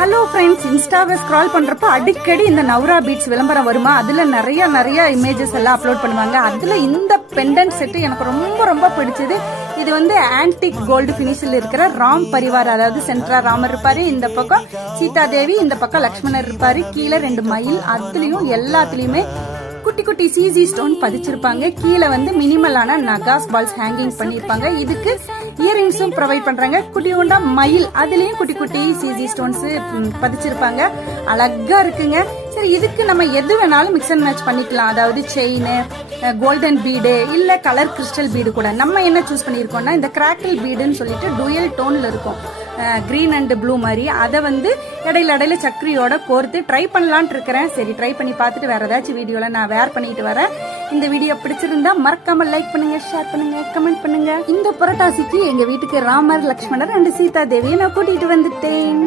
Hello friends, இன்ஸ்டாவை scroll பண்றப்ப அடிக்கடி இந்த நவ்ரா பீட்ஸ் விளம்பரம் வருமா? அதுல நிறைய இமேஜஸ் எல்லாம் அப்லோட் பண்ணுவாங்க. அதுல இந்த பெண்டன்ட் செட் எனக்கு ரொம்ப பிடிச்சது. இது வந்து ஆன்டிக் கோல்டு பினிஷில் இருக்கிற ராம் பரிவார், அதாவது சென்ட்ரா ராமர் இருப்பாரு, இந்த பக்கம் சீதா தேவி, இந்த பக்கம் லக்ஷ்மணர் இருப்பாரு, கீழே 2 மயில். அதுலயும் எல்லாத்துலயுமே குட்டி குட்டி சிசி ஸ்டோன் பதிச்சிருப்பாங்க. கீழே வந்து மினிமலான நகாஸ் பால்ஸ் ஹேங்கிங் பண்ணிருப்பாங்க. இதுக்கு இயரிங்ஸும் ப்ரொவைட் பண்றாங்க. குட்டியோண்டா மயில், அதுலயும் குட்டி குட்டி சிசி ஸ்டோன்ஸ் பதிச்சிருப்பாங்க. அழகா இருக்குங்க. சரி, இதுக்கு நம்ம எது வேணாலும் மிக்ஸ் அண்ட் மேட்ச் பண்ணிக்கலாம். அதாவது செயின், கோல்டன் பீடு, இல்ல கலர் கிறிஸ்டல் பீடு கூட. நம்ம என்ன சூஸ் பண்ணிருக்கோம்னா இந்த கிராக்கிள் பீடுன்னு சொல்லிட்டு டூயல் டோன்ல இருக்கும், கிரீன் அண்ட் ப்ளூ மாதிரி. அதை வந்து இடையில சக்கரியோட கோர்த்து ட்ரை பண்ணலான் இருக்கிறேன். சரி, ட்ரை பண்ணி பார்த்துட்டு வேற ஏதாச்சும் வீடியோல நான் வேர் பண்ணிட்டு வரேன். இந்த வீடியோ பிடிச்சிருந்தா மறக்காம லைக் பண்ணுங்க, ஷேர் பண்ணுங்க, கமெண்ட் பண்ணுங்க. இந்த புரட்டாசிக்கு எங்க வீட்டுக்கு ராமர், லக்ஷ்மணர் அண்ட் சீதா தேவியை நான் கூட்டிட்டு வந்துட்டேன்.